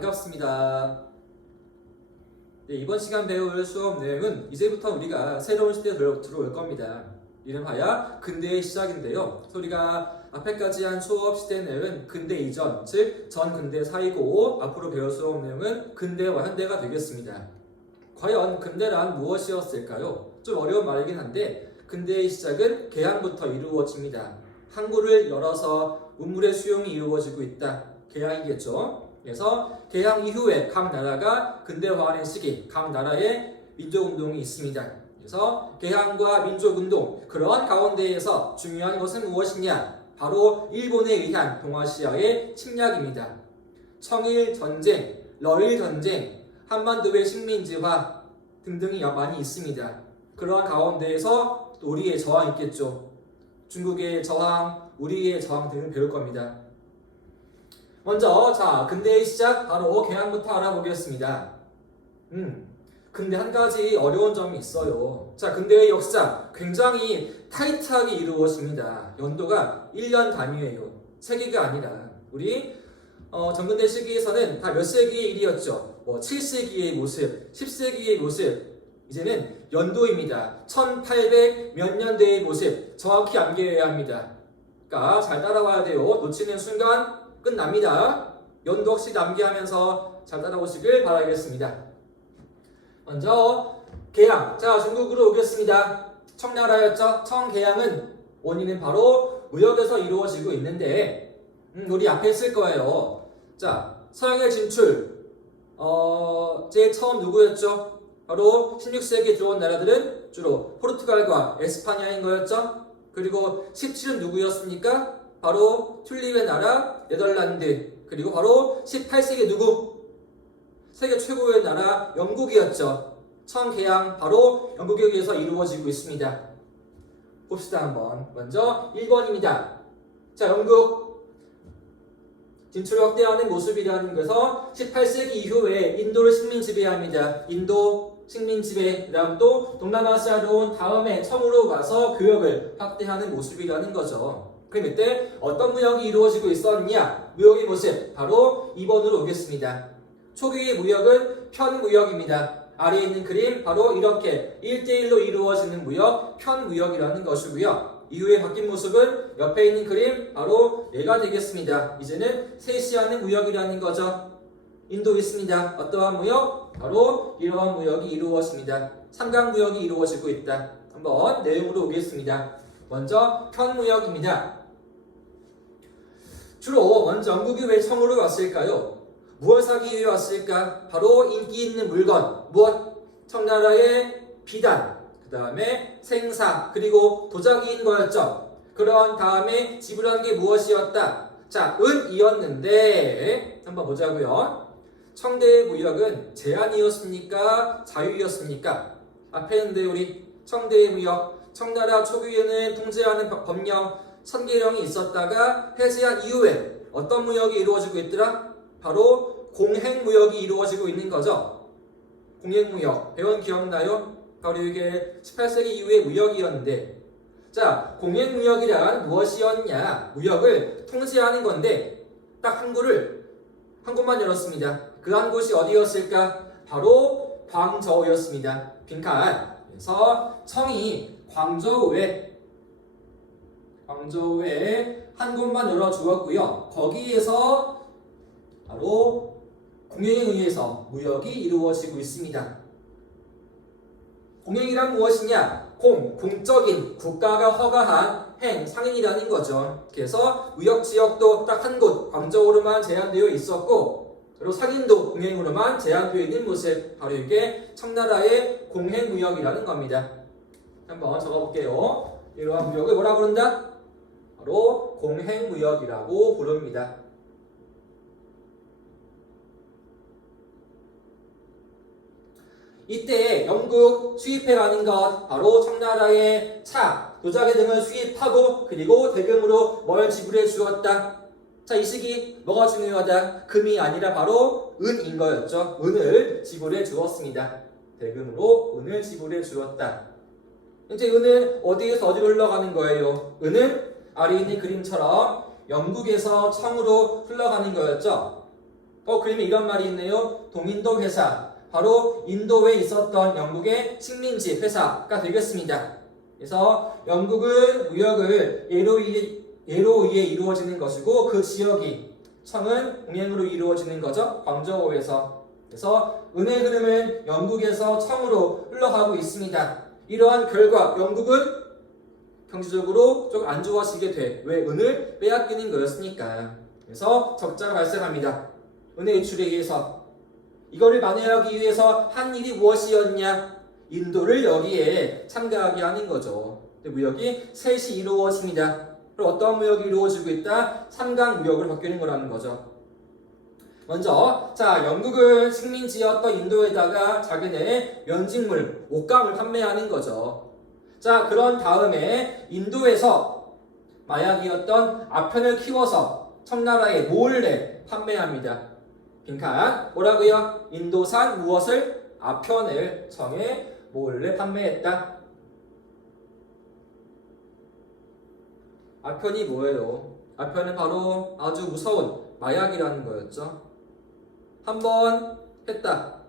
반갑습니다. 네, 이번 시간 배울 수업 내용은 이제부터 우리가 새로운 시대에 들어올 겁니다. 이름하여 근대의 시작인데요. 우리가 앞에까지 한 수업 시대 내용은 근대 이전, 즉 전근대 사이고 앞으로 배울 수업 내용은 근대와 현대가 되겠습니다. 과연 근대란 무엇이었을까요? 좀 어려운 말이긴 한데 근대의 시작은 개항부터 이루어집니다. 항구를 열어서 문물의 수용이 이루어지고 있다. 개항이겠죠. 그래서 개항 이후에 각 나라가 근대화하는 시기, 각 나라의 민족운동이 있습니다. 그래서 개항과 민족운동, 그러한 가운데에서 중요한 것은 무엇이냐? 바로 일본에 의한 동아시아의 침략입니다. 청일전쟁, 러일전쟁, 한반도의 식민지화 등등이 많이 있습니다. 그러한 가운데에서 또 우리의 저항이 있겠죠. 중국의 저항, 우리의 저항 등을 배울 겁니다. 먼저 근대의 시작 바로 개항부터 알아보겠습니다. 근데 한 가지 어려운 점이 있어요. 근대의 역사 굉장히 타이트하게 이루어집니다. 연도가 1년 단위예요. 세기가 아니라. 우리 전근대 시기에서는 다 몇 세기의 일이었죠. 7세기의 모습, 10세기의 모습. 이제는 연도입니다. 1800 몇 년대의 모습 정확히 암기해야 합니다. 그러니까 잘 따라와야 돼요. 놓치는 순간 끝납니다. 연도 혹시 암기하면서 잘 따라오시길 바라겠습니다. 먼저 개항. 중국으로 오겠습니다. 청나라였죠. 청개항은 원인은 바로 무역에서 이루어지고 있는데 우리 앞에 쓸 거예요. 서양의 진출. 제일 처음 누구였죠? 바로 16세기에 들어온 나라들은 주로 포르투갈과 에스파냐인 거였죠. 그리고 17은 누구였습니까? 바로 튤립의 나라 네덜란드. 그리고 바로 18세기 누구? 세계 최고의 나라 영국이었죠. 청개항 바로 영국에 의해서 이루어지고 있습니다. 봅시다 한번. 먼저 1번입니다. 영국 진출을 확대하는 모습이라는 것은 18세기 이후에 인도를 식민 지배합니다. 인도 식민 지배, 그 다음 또 동남아시아로 온 다음에 청으로 가서 교역을 확대하는 모습이라는 거죠. 그럼 이때 어떤 무역이 이루어지고 있었느냐? 무역의 모습, 바로 2번으로 오겠습니다. 초기의 무역은 편무역입니다. 아래에 있는 그림, 바로 이렇게 1대1로 이루어지는 무역, 편무역이라는 것이고요. 이후에 바뀐 모습은 옆에 있는 그림, 바로 얘가 되겠습니다. 이제는 세시하는 무역이라는 거죠. 인도 있습니다. 어떠한 무역? 바로 이러한 무역이 이루어집니다. 삼각무역이 이루어지고 있다. 한번 내용으로 오겠습니다. 먼저 편무역입니다. 주로 먼저 영국이 왜 청으로 왔을까요? 무엇 사기 위해 왔을까? 바로 인기 있는 물건, 무엇? 청나라의 비단, 그 다음에 생사, 그리고 도자기인 거였죠. 그런 다음에 지불한 게 무엇이었다? 은이었는데 한번 보자고요. 청대의 무역은 제한이었습니까? 자유였습니까? 앞에 있는데 우리 청대의 무역, 청나라 초기에는 통제하는 법령, 선계령이 있었다가 해제한 이후에 어떤 무역이 이루어지고 있더라? 바로 공행무역이 이루어지고 있는 거죠. 공행무역, 배운 기억나요? 바로 이게 18세기 이후의 무역이었는데, 공행무역이란 무엇이었냐? 무역을 통제하는 건데 딱 한 곳만 열었습니다. 그 한 곳이 어디였을까? 바로 광저우였습니다. 빈칸. 그래서 청이 광저우에 한 곳만 열어주었고요. 거기에서 바로 공행에 의해서 무역이 이루어지고 있습니다. 공행이란 무엇이냐? 공적인 국가가 허가한 행, 상행이라는 거죠. 그래서 무역지역도 딱 한 곳, 광저우로만 제한되어 있었고, 그리고 상인도 공행으로만 제한되어 있는 모습, 바로 이게 청나라의 공행무역이라는 겁니다. 한번 적어볼게요. 이러한 무역을 뭐라 부른다? 바로 공행무역이라고 부릅니다. 이때 영국 수입해가는 것, 바로 청나라의 차, 도자기 등을 수입하고 그리고 대금으로 뭘 지불해 주었다? 이 시기 뭐가 중요하다? 금이 아니라 바로 은인 거였죠. 은을 지불해 주었습니다. 대금으로 은을 지불해 주었다. 이제 은은 어디에서 어디로 흘러가는 거예요? 은은 아래 있는 그림처럼 영국에서 청으로 흘러가는 거였죠. 그림에 이런 말이 있네요. 동인도 회사. 바로 인도에 있었던 영국의 식민지 회사가 되겠습니다. 그래서 영국은 무역을 예로 의해 이루어지는 것이고 그 지역이 청은 동행으로 이루어지는 거죠. 광저우에서. 그래서 은의 흐름은 영국에서 청으로 흘러가고 있습니다. 이러한 결과 영국은 경제적으로 좀 안 좋아지게 돼. 왜? 은을 빼앗기는 거였으니까. 그래서 적자가 발생합니다. 은의 유출에 의해서. 이거를 만회하기 위해서 한 일이 무엇이었냐? 인도를 여기에 참가하게 하는 거죠. 무역이 셋이 이루어집니다. 그럼 어떤 무역이 이루어지고 있다? 삼강 무역으로 바뀌는 거라는 거죠. 먼저 영국은 식민지였던 인도에다가 자기네 면직물, 옷감을 판매하는 거죠. 그런 다음에 인도에서 마약이었던 아편을 키워서 청나라에 몰래 판매합니다. 빈칸 뭐라고요? 인도산 무엇을? 아편을 청에 몰래 판매했다. 아편이 뭐예요? 아편은 바로 아주 무서운 마약이라는 거였죠. 한번 했다.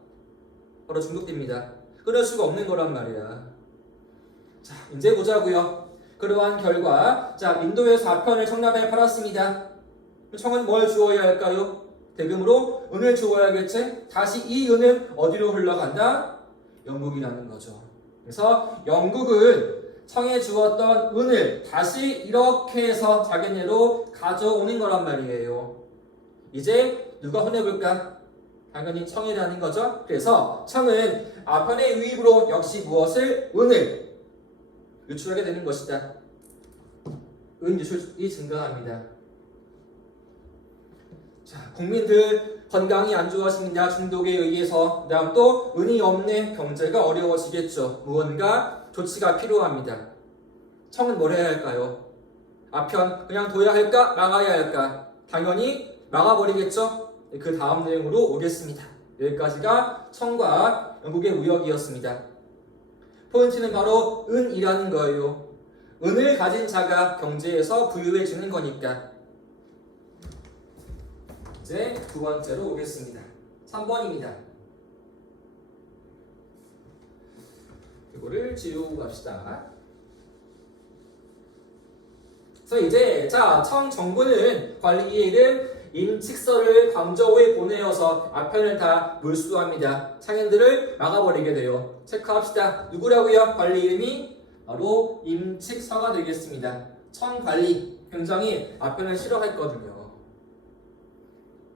바로 중독됩니다. 끊을 수가 없는 거란 말이야. 이제 보자고요. 그러한 결과 인도에서 아편을 청나라에 팔았습니다. 청은 뭘 주어야 할까요? 대금으로 은을 주어야겠지? 다시 이 은은 어디로 흘러간다? 영국이라는 거죠. 그래서 영국은 청에 주었던 은을 다시 이렇게 해서 자기네로 가져오는 거란 말이에요. 이제 누가 손해볼까? 당연히 청이라는 거죠. 그래서 청은 아편의 유입으로 역시 무엇을? 은을 유출하게 되는 것이다. 은 유출이 증가합니다. 국민들 건강이 안 좋아집니다. 중독에 의해서. 다음 또 은이 없네. 경제가 어려워지겠죠. 무언가 조치가 필요합니다. 청은 뭘 해야 할까요? 아편 그냥 둬야 할까? 막아야 할까? 당연히 막아버리겠죠. 그 다음 내용으로 오겠습니다. 여기까지가 청과 영국의 무역이었습니다. 포인트는 바로 은이라는 거예요. 은을 가진 자가 경제에서 부유해지는 거니까. 이제 두 번째로 오겠습니다. 3번입니다. 이거를 지우고 갑시다. 그래서 이제 청 정부는 관리의 이름 임칙서를 광저우에 보내어서 아편을 다 몰수합니다. 상인들을 막아버리게 돼요. 체크합시다. 누구라고요? 관리 이름이 바로 임칙서가 되겠습니다. 청 관리 굉장히 아편을 싫어했거든요.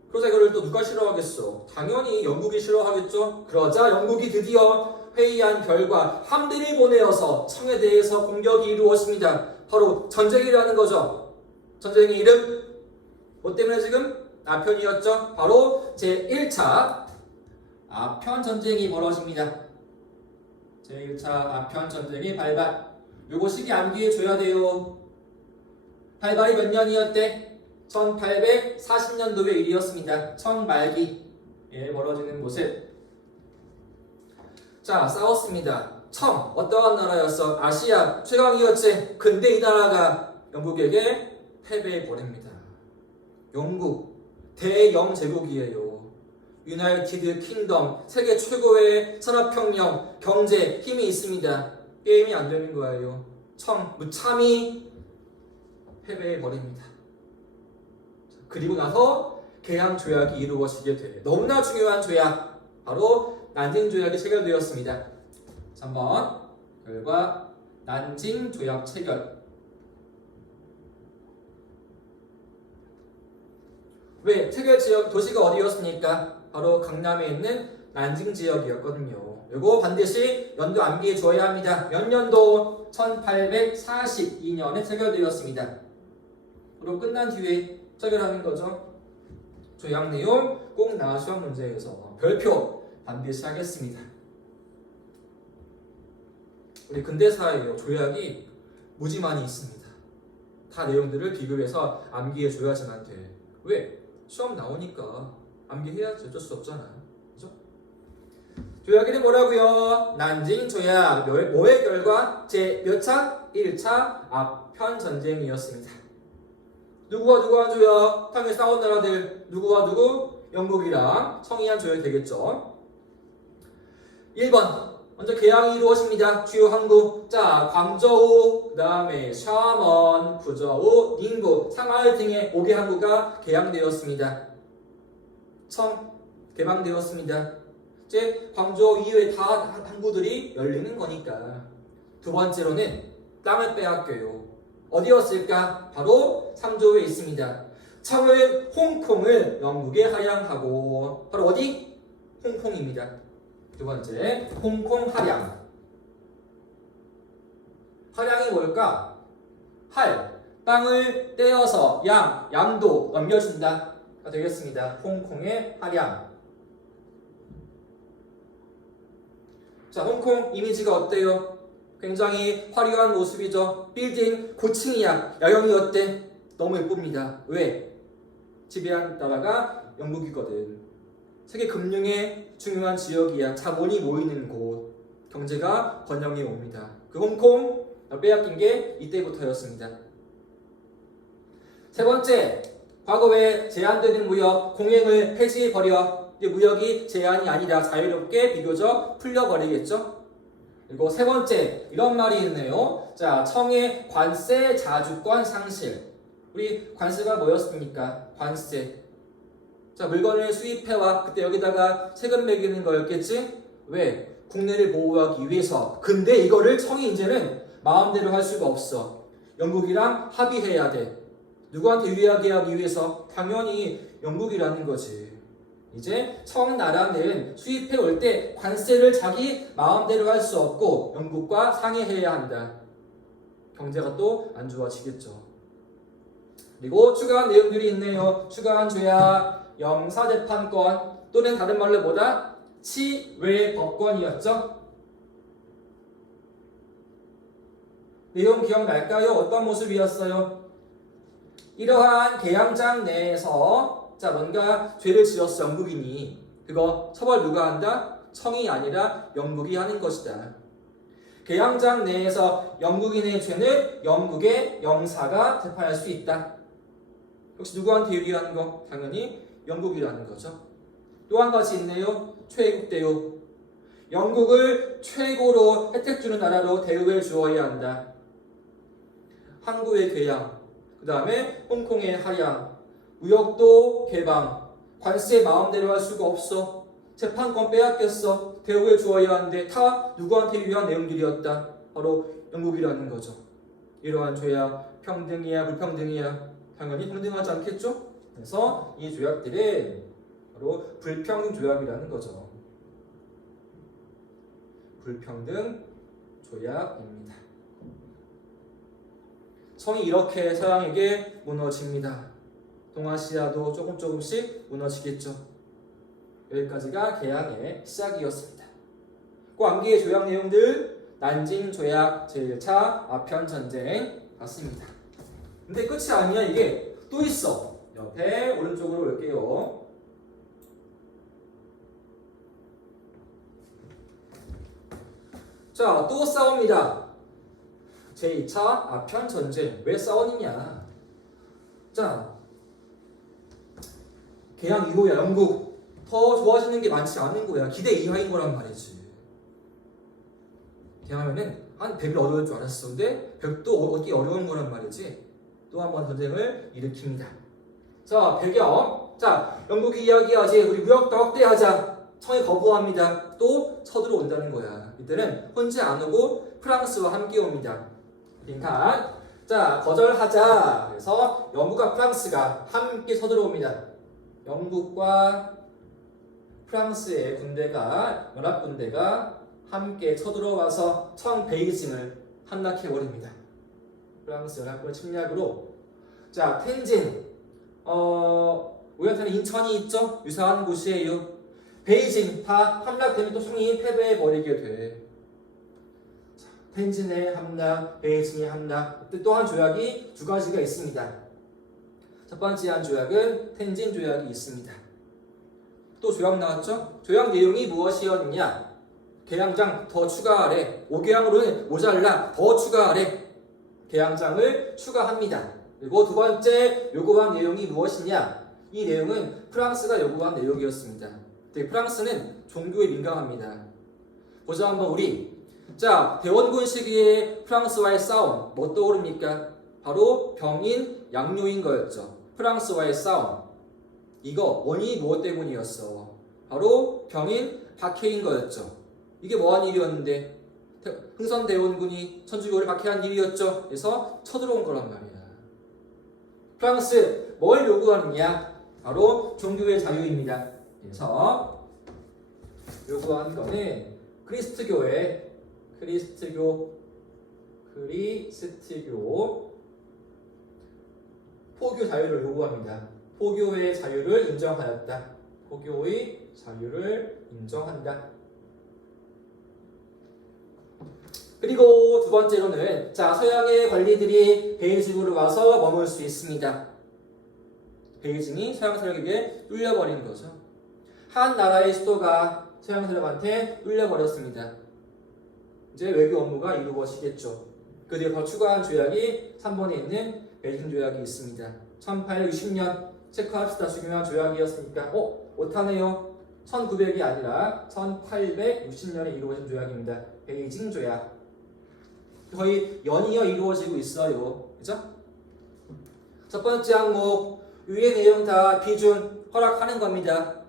그러자 이거를 또 누가 싫어하겠어? 당연히 영국이 싫어하겠죠. 그러자 영국이 드디어 회의한 결과 함대를 보내어서 청에 대해서 공격이 이루어집니다. 바로 전쟁이라는 거죠. 전쟁의 이름 뭐 때문에 지금? 아편이었죠. 바로 제1차 아편 전쟁이 벌어집니다. 제1차 아편 전쟁의 발발. 요거 시기 암기해 줘야 돼요. 발발이 몇 년이었대? 1840년도의 일이었습니다. 청 말기에 벌어지는 곳에 싸웠습니다. 청 어떠한 나라였어? 아시아 최강이었지. 근데 이 나라가 영국에게 패배해버립니다. 영국 대영제국이에요. 유나이티드 킹덤 세계 최고의 산업혁명 경제 힘이 있습니다. 게임이 안 되는 거예요. 청 무참히 패배해버립니다. 그리고 나서 개항 조약이 이루어지게 돼. 너무나 중요한 조약 바로 난징 조약이 체결되었습니다. 3번 결과 난징 조약 체결. 왜? 체결 지역 도시가 어디였습니까? 바로 강남에 있는 난징 지역이었거든요. 이거 반드시 연도 암기해 줘야 합니다. 몇 년도? 1842년에 체결되었습니다. 그리고 끝난 뒤에 체결하는 거죠. 조약 내용 꼭 나와 시험 문제에서 별표 반드시 하겠습니다. 우리 근대사예요. 조약이 무지 많이 있습니다. 다 내용들을 비교해서 암기해 줘야지만 돼. 왜? 시험 나오니까 암기해야지. 어쩔 수 없잖아. 그죠? 조약에는 뭐라고요? 난징 조약. 뭐의 결과? 제 몇 차? 1차 아편 전쟁이었습니다. 누구와 누구와 조약? 당연히 싸운 나라들. 누구와 누구? 영국이랑 청이한 조약이 되겠죠. 1번 먼저 개항이 이루어집니다. 주요 항구. 자, 광저우, 그 다음에 샤먼, 구저우, 닝고, 상하이 등의 5개 항구가 개항되었습니다. 청 개방되었습니다. 이제 광저우 이외의 다 항구들이 열리는 거니까. 두 번째로는 땅을 빼앗겨요. 어디였을까? 바로 상조에 있습니다. 청은 홍콩을 영국에 하향하고 바로 어디? 홍콩입니다. 두 번째, 홍콩 하량. 하량이 뭘까? 할, 땅을 떼어서 양도 넘겨준다 되겠습니다. 홍콩의 하량. 자, 홍콩 이미지가 어때요? 굉장히 화려한 모습이죠. 빌딩 고층이야. 야경이 어때? 너무 예쁩니다. 왜? 지배한 나라가 영국이거든. 세계 금융의 중요한 지역이야. 자본이 모이는 곳. 경제가 번영해 옵니다. 그 홍콩 빼앗긴 게 이때부터였습니다. 세 번째, 과거에 제한되는 무역, 공행을 폐지해버려. 이제 무역이 제한이 아니라 자유롭게 비교적 풀려버리겠죠. 그리고 세 번째, 이런 말이 있네요. 자, 청의 관세 자주권 상실. 우리 관세가 뭐였습니까? 관세. 자, 물건을 수입해와 그때 여기다가 세금 매기는 거였겠지? 왜? 국내를 보호하기 위해서. 근데 이거를 청이 이제는 마음대로 할 수가 없어. 영국이랑 합의해야 돼. 누구한테 유리하게 하기 위해서? 당연히 영국이라는 거지. 이제 청나라는 수입해 올 때 관세를 자기 마음대로 할 수 없고 영국과 상의해야 한다. 경제가 또 안 좋아지겠죠. 그리고 추가한 내용들이 있네요. 추가한 조약. 영사재판권 또는 다른 말로 뭐다? 치외법권이었죠. 내용 기억날까요? 어떤 모습이었어요? 이러한 계양장 내에서 자 뭔가 죄를 지었어 영국인이. 그거 처벌 누가 한다? 청이 아니라 영국이 하는 것이다. 계양장 내에서 영국인의 죄는 영국의 영사가 재판할 수 있다. 혹시 누구한테 유리한 거? 당연히 영국이라는 거죠. 또 한 가지 있네요. 최애국 대우. 영국을 최고로 혜택 주는 나라로 대우해 주어야 한다. 항구의 개양, 그 다음에 홍콩의 하향, 무역도 개방, 관세 마음대로 할 수가 없어. 재판권 빼앗겼어. 대우해 주어야 하는데 다 누구한테 유리한 내용들이었다. 바로 영국이라는 거죠. 이러한 조약, 평등이야 불평등이야? 당연히 평등하지 않겠죠? 그래서 이 조약들은 바로 불평등 조약이라는 거죠. 불평등 조약입니다. 성이 이렇게 서양에게 무너집니다. 동아시아도 조금씩 무너지겠죠. 여기까지가 개항의 시작이었습니다. 그 암기의 조약 내용들 난징 조약, 제1차 아편 전쟁 같습니다. 근데 끝이 아니야. 이게 또 있어. 옆에 오른쪽으로 올게요. 자, 또 싸웁니다. 제2차 아편 전쟁. 왜 싸웠느냐? 자, 개항 이후야 영국 더 좋아지는 게 많지 않은 거야. 기대 이하인 거란 말이지. 개항하면은 한 100일 어려울 줄 알았어. 근데 100도 얻기 어려운 거란 말이지. 또 한 번 전쟁을 일으킵니다. 자, 배경. 자, 영국이 이야기하지. 우리 무역도 확대하자. 청이 거부합니다. 또 쳐들어온다는 거야. 이때는 혼자 안 오고 프랑스와 함께 옵니다. 그러니까 자, 거절하자. 그래서 영국과 프랑스가 함께 쳐들어옵니다. 영국과 프랑스의 군대가 연합군대가 함께 쳐들어와서 청 베이징을 함락해버립니다. 프랑스 연합군 침략으로. 자, 텐진. 우리한테는 인천이 있죠? 유사한 곳이에요. 베이징 다 함락되면 또 총이 패배해버리게 돼. 자, 텐진의 함락, 베이징의 함락. 또한 조약이 두 가지가 있습니다. 첫 번째 한 조약은 텐진 조약이 있습니다. 또 조약 나왔죠? 조약 내용이 무엇이었느냐? 계양장 더 추가하래. 5계양으로는 모자라. 더 추가하래. 계양장을 추가합니다. 그리고 두 번째 요구한 내용이 무엇이냐? 이 내용은 프랑스가 요구한 내용이었습니다. 프랑스는 종교에 민감합니다. 보자 한번 우리. 자, 대원군 시기에 프랑스와의 싸움 뭐 떠오릅니까? 바로 병인 양요인 거였죠. 프랑스와의 싸움. 이거 원인이 무엇 때문이었어? 바로 병인 박해인 거였죠. 이게 뭐한 일이었는데? 흥선대원군이 천주교를 박해한 일이었죠. 그래서 쳐들어온 거란 말이야. 프랑스 뭘 요구하느냐? 바로 종교의 자유입니다. 그래서 요구한 거는 그리스트교 포교 자유를 요구합니다. 포교의 자유를 인정하였다. 포교의 자유를 인정한다. 그리고 두 번째로는 자, 서양의 관리들이 베이징으로 와서 머물 수 있습니다. 베이징이 서양 세력에게 뚫려버린 거죠. 한 나라의 수도가 서양 세력한테 뚫려버렸습니다. 이제 외교 업무가 이루어지겠죠. 그 뒤에 더 추가한 조약이 3번에 있는 베이징 조약이 있습니다. 1860년 체크합시다. 중요한 조약이었으니까 못하네요. 1900이 아니라 1860년에 이루어진 조약입니다. 베이징 조약. 거의 연이어 이루어지고 있어요. 그죠? 첫 번째 항목 위의 내용 다 비준 허락하는 겁니다.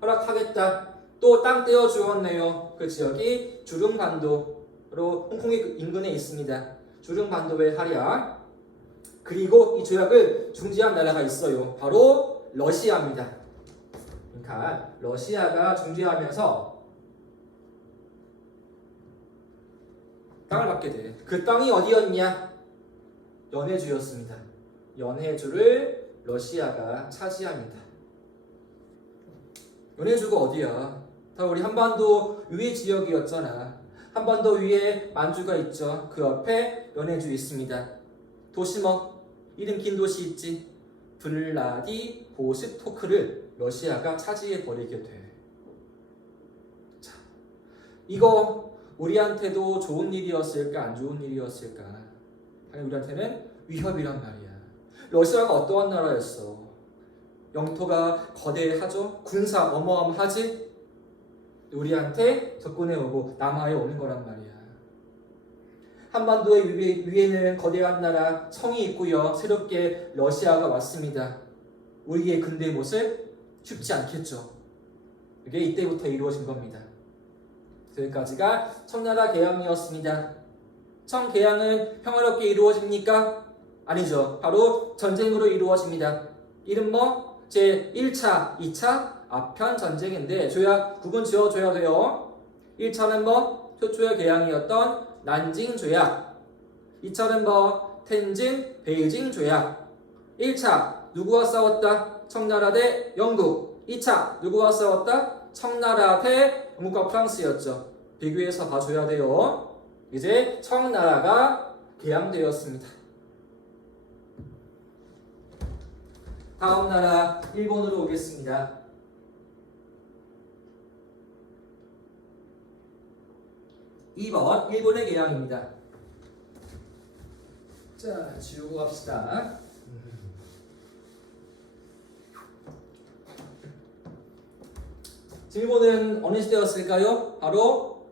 허락하겠다. 또 땅 떼어 주었네요. 그 지역이 주릉반도로 홍콩의 인근에 있습니다. 주릉반도의 하랴. 그리고 이 조약을 중지한 나라가 있어요. 바로 러시아입니다. 그러니까 러시아가 중지하면서 땅을 받게 돼. 그 땅이 어디였냐? 연해주였습니다. 연해주를 러시아가 차지합니다. 연해주가 어디야? 다 우리 한반도 위의 지역이었잖아. 한반도 위에 만주가 있죠. 그 옆에 연해주 있습니다. 도시 이름 긴 도시 있지? 블라디보스토크를 러시아가 차지해 버리게 돼. 자, 이거 우리한테도 좋은 일이었을까 안 좋은 일이었을까? 당연히 우리한테는 위협이란 말이야. 러시아가 어떠한 나라였어? 영토가 거대하죠? 군사 어마어마하지? 우리한테 접근해오고 남하에 오는 거란 말이야. 한반도의 위에는 거대한 나라 성이 있고요. 새롭게 러시아가 왔습니다. 우리의 근대 모습 쉽지 않겠죠. 이게 이때부터 이루어진 겁니다. 여기까지가 청나라 개항이었습니다. 청개항은 평화롭게 이루어집니까? 아니죠. 바로 전쟁으로 이루어집니다. 이름 제1차, 2차 아편 전쟁인데 조약 구분 지어줘야 돼요. 1차는 최초의 개항이었던 난징 조약. 2차는 텐진 베이징 조약. 1차 누구와 싸웠다? 청나라 대 영국. 2차 누구와 싸웠다? 청나라 대 영국과 프랑스였죠. 비교해서 봐줘야 돼요. 이제 청나라가 개항되었습니다. 다음 나라 일본으로 오겠습니다. (2번) 일본의 개항입니다. 자, 지우고 갑시다. 일본은 어느 시대였을까요? 바로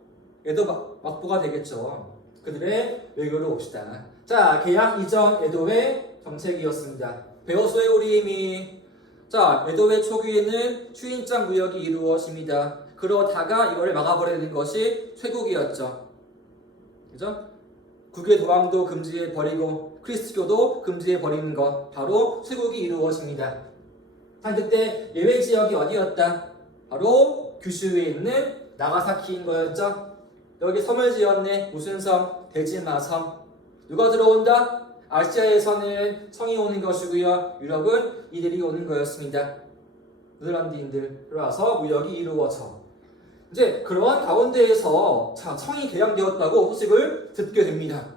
에도 막부가 되겠죠. 그들의 외교로 봅시다. 자, 개항 이전 에도의 정책이었습니다. 배웠어요 우리 이미. 자, 에도의 초기에는 추인장 무역이 이루어집니다. 그러다가 이걸 막아버리는 것이 쇄국이었죠. 그죠? 국외 도망도 금지해 버리고 크리스트교도 금지해 버리는 것, 바로 쇄국이 이루어집니다. 한 그때 예외 지역이 어디였다? 바로 규슈에 있는 나가사키인 거였죠. 여기 섬을 지었네. 무슨 섬? 대지마섬. 누가 들어온다? 아시아에서는 성이 오는 것이고요. 유럽은 이들이 오는 거였습니다. 네덜란드인들 들어와서 무역이 이루어져. 이제 그러한 가운데에서 자, 청이 개항되었다고 소식을 듣게 됩니다.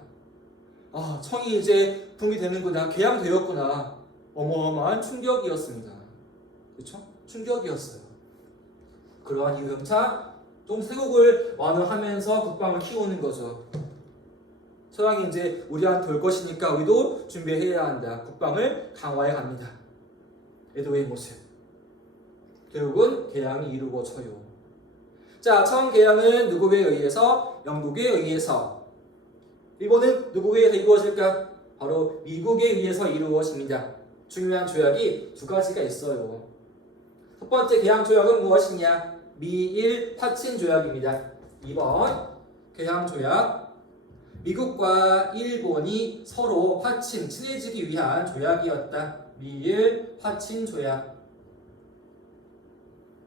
아, 청이 이제 붕괴되는구나. 개항되었구나. 어마어마한 충격이었습니다. 그렇죠? 충격이었어요. 그러한 이후차 좀 쇄국을 완화하면서 국방을 키우는 거죠. 서양이 이제 우리한테 올 것이니까 우리도 준비해야 한다. 국방을 강화해 갑니다. 에도의 모습. 결국은 개항이 이루어져요. 자, 처음 개항은 누구에 의해서? 영국에 의해서. 일본은 누구에 의해서 이루어질까? 바로 미국에 의해서 이루어집니다. 중요한 조약이 두 가지가 있어요. 첫 번째 개항 조약은 무엇이냐? 미일 파친 조약입니다. 2번 개항 조약. 미국과 일본이 서로 파친, 친해지기 위한 조약이었다. 미일 파친 조약.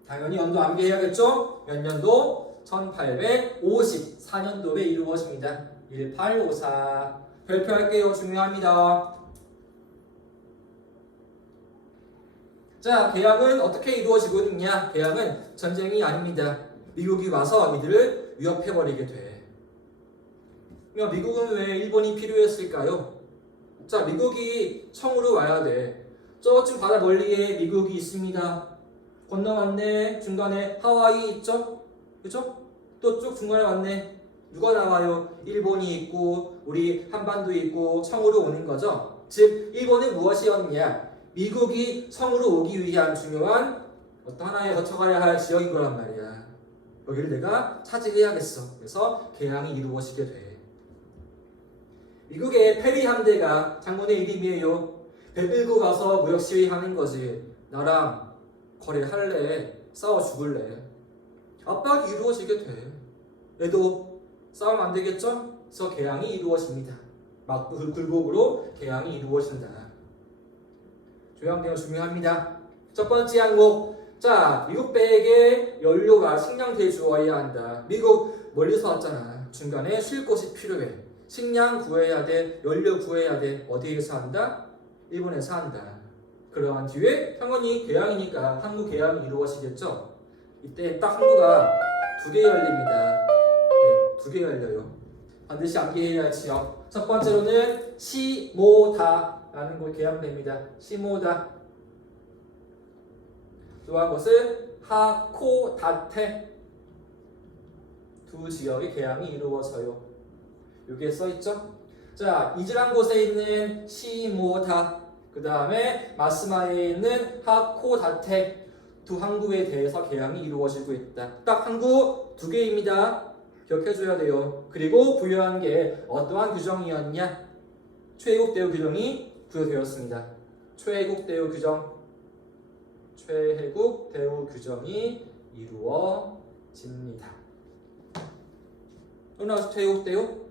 당연히 연도 암기해야겠죠? 몇 년도? 1854년도에 이루어집니다. 1854. 발표할게요. 중요합니다. 자, 개항은 어떻게 이루어지고 있냐? 개항은 전쟁이 아닙니다. 미국이 와서 이들을 위협해버리게 돼. 그럼 미국은 왜 일본이 필요했을까요? 자, 미국이 청으로 와야 돼. 저쯤 바다 멀리에 미국이 있습니다. 건너왔네. 중간에 하와이 있죠? 그죠? 또 쭉 중간에 왔네. 누가 나와요? 일본이 있고 우리 한반도 있고 청으로 오는 거죠. 즉 일본은 무엇이었냐? 미국이 청으로 오기 위한 중요한 어떤 하나에 거쳐가야 할 지역인 거란 말이야. 여기를 내가 차지해야겠어. 그래서 개항이 이루어지게 돼. 미국의 페리 함대가 장군의 이름이에요. 배 끌고 가서 무역 시위하는 거지. 나랑 거래할래? 싸워 죽을래? 압박이 이루어지게 돼. 얘도 싸우면 안 되겠죠? 그래서 개항이 이루어집니다. 막 굴곡으로 개항이 이루어진다. 조약내용 중요합니다. 첫 번째 항목. 자, 미국 배에게 연료가 식량 대주어야 한다. 미국 멀리서 왔잖아. 중간에 쉴 곳이 필요해. 식량 구해야 돼. 연료 구해야 돼. 어디에서 한다? 일본에서 한다. 그러한 뒤에 당연히 개항이니까 항구 개항이 이루어지겠죠. 이때 딱 항구가 두 개 열립니다. 네, 두 개 열려요. 반드시 암기해야 할 지역. 첫 번째로는 시모다라는 곳 개항됩니다. 시모다. 또 한 곳은 하코다테. 두 지역의 개항이 이루어져요. 여기에 써있죠? 자, 이즈란 곳에 있는 시모다, 그 다음에 마스마에 있는 하코다테 두 항구에 대해서 개항이 이루어지고 있다. 딱 항구 두 개입니다. 기억해줘야 돼요. 그리고 부여한 게 어떠한 규정이었냐? 최애국 대우 규정이 부여되었습니다. 최애국 대우 규정. 최애국 대우 규정이 이루어집니다. 또 나와서 최애국 대우.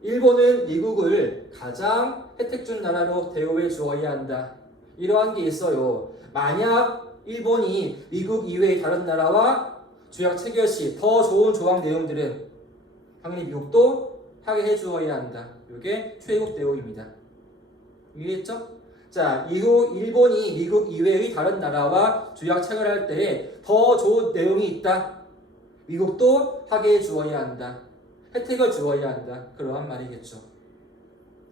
일본은 미국을 가장 혜택 준 나라로 대우해 주어야 한다. 이러한 게 있어요. 만약 일본이 미국 이외의 다른 나라와 조약 체결 시 더 좋은 조항 내용들은 당연히 미국도 하게 해 주어야 한다. 이게 최애국 대우입니다. 이해했죠? 자, 이후 일본이 미국 이외의 다른 나라와 조약 체결할 때 더 좋은 내용이 있다. 미국도 하게 해 주어야 한다. 혜택을 주어야 한다. 그러한 말이겠죠.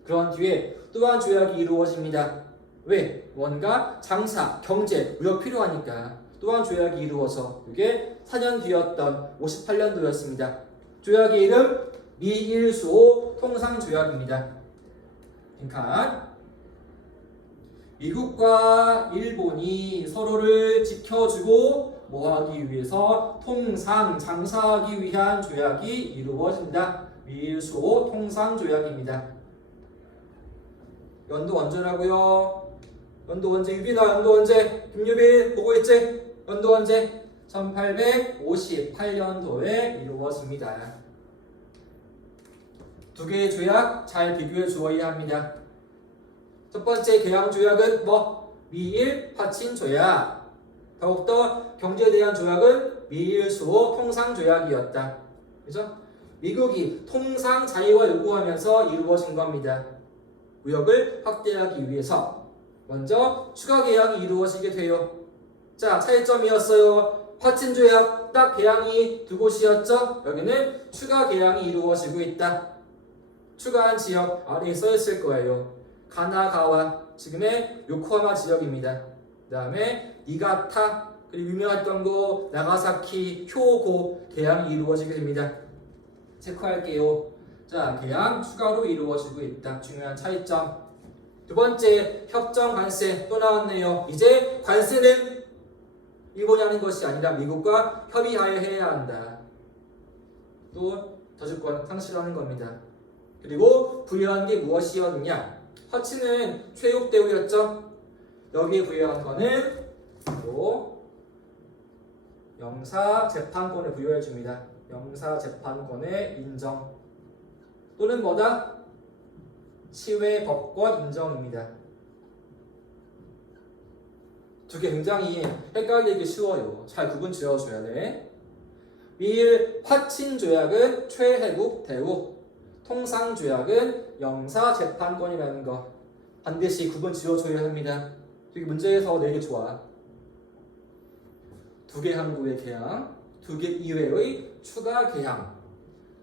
그런 뒤에 또한 조약이 이루어집니다. 왜? 뭔가 장사, 경제, 무역 필요하니까 또한 조약이 이루어서 이게 4년 뒤였던 58년도였습니다. 조약의 이름 미일수호 통상조약입니다. 그러니까 미국과 일본이 서로를 지켜주고 뭐하기 위해서 통상 장사하기 위한 조약이 이루어진다. 미일수호 통상조약입니다. 연도 언제라고요? 연도 언제? 유빈아 연도 언제? 김유빈 보고 있지? 연도 언제? 1858년도에 이루어집니다. 두 개의 조약 잘 비교해 주어야 합니다. 첫 번째 개항 조약은 뭐? 미일 파친 조약. 더욱더 경제에 대한 조약은 미일수호 통상조약이었다. 그죠? 미국이 통상 자유화 요구하면서 이루어진 겁니다. 무역을 확대하기 위해서 먼저 추가 개항이 이루어지게 돼요. 자, 차이점이었어요. 파친 조약 딱 개항이 두 곳이었죠? 여기는 추가 개항이 이루어지고 있다. 추가한 지역 아래에 써있을 거예요. 가나가와 지금의 요코하마 지역입니다. 그 다음에 니가타, 그리고 유명했던 거 나가사키, 효고 개항이 이루어지게 됩니다. 체크할게요. 자, 개항 추가로 이루어지고 있다. 중요한 차이점. 두 번째, 협정 관세 또 나왔네요. 이제 관세는 일본이 하는 것이 아니라 미국과 협의하여 해야 한다. 또 저주권 상실하는 겁니다. 그리고 부여한 게 무엇이었냐? 허치는 최욱 대우였죠. 여기에 부여한 거는 또 영사 재판권을 부여해 줍니다. 영사 재판권의 인정 또는 뭐다? 시외 법권 인정입니다. 두 개 굉장히 헷갈리기 쉬워요. 잘 구분 지어줘야 돼. 미일 화친 조약은 최혜국 대우, 통상 조약은 영사 재판권이라는 거 반드시 구분 지어줘야 합니다. 되게 문제에서 내기 좋아. 두 개 항구의 개항, 두 개 이외의 추가 개항,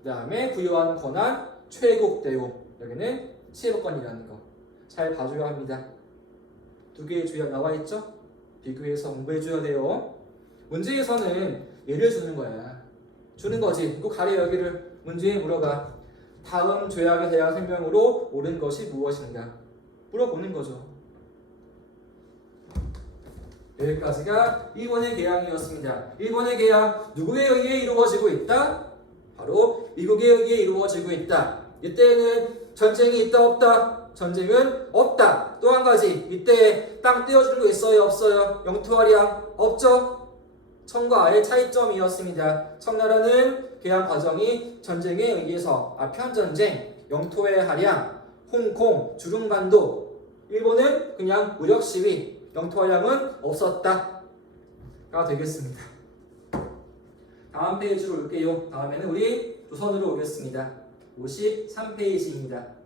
그 다음에 부여한 권한 최국 대우, 여기는 시혜법권이라는 거 잘 봐줘야 합니다. 두 개의 조약 나와 있죠? 비교해서 공부해줘야 돼요. 문제에서는 예를 주는 거야. 주는 거지. 그 가래 여기를 문제에 물어봐. 다음 조약에 대한 설명으로 옳은 것이 무엇인가? 물어보는 거죠. 여기까지가 일본의 개항이었습니다. 일본의 개항 누구에 의해 이루어지고 있다? 바로 미국에 의해 이루어지고 있다. 이때는 전쟁이 있다 없다? 전쟁은 없다. 또 한 가지, 이때 땅 떼어주는 거 있어요 없어요? 영토 할양 없죠? 청과 아의 차이점이었습니다. 청나라는 개항 과정이 전쟁에 의해서 아편전쟁, 영토의 할양, 홍콩, 주lun반도. 일본은 그냥 무력 시위, 영토 할양은 없었다가 되겠습니다. 다음 페이지로 올게요. 다음에는 우리 조선으로 오겠습니다. 53페이지입니다.